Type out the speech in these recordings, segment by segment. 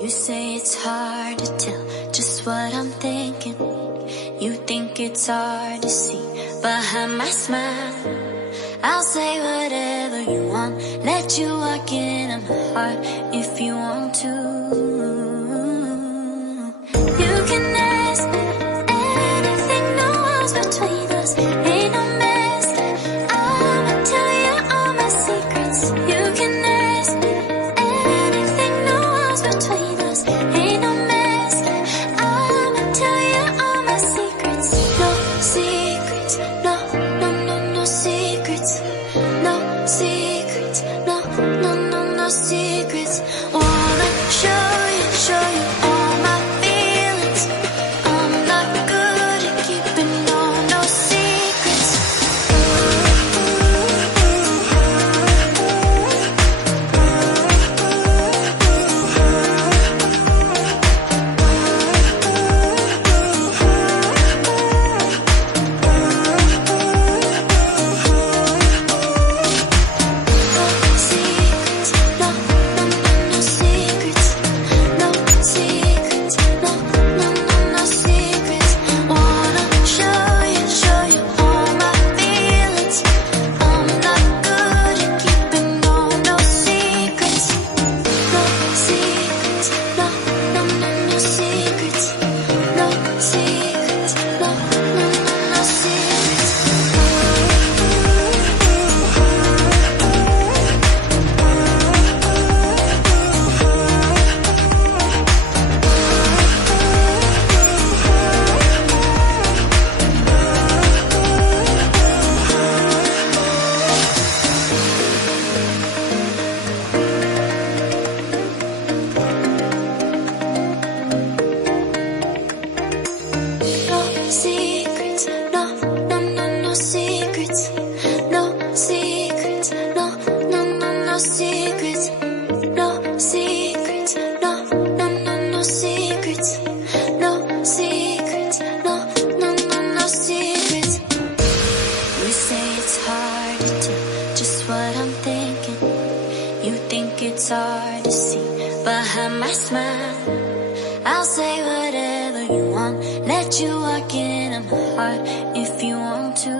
You say it's hard to tell just what I'm thinking. You think it's hard to see behind my smile. I'll say whatever you want, let you walk into my heart if you want to. You can ask me anything, no walls between us, ain't no mask. I'ma tell you all my secrets. You can ask me anything, no walls between us, ain't no mask. I'ma tell you all my secrets. No secrets, no, no, no, no secrets. No secrets, no, no, no, no secrets. Wanna show you all my feelings. I'm not good at keeping no secrets. Secrets, no, no, no, no secrets. No secrets, no, no, no, no secrets. No secrets, no, no, no, no secrets. No secrets, no, no, no, no secrets. You say it's hard to tell just what I'm thinking. You think it's hard to see behind my smile. I'll say whatever you want, let you walk into my heart if you want to.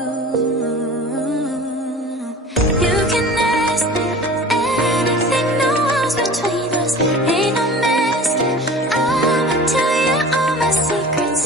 You can ask me anything, no walls between us, ain't no mask. I'ma tell you all my secrets.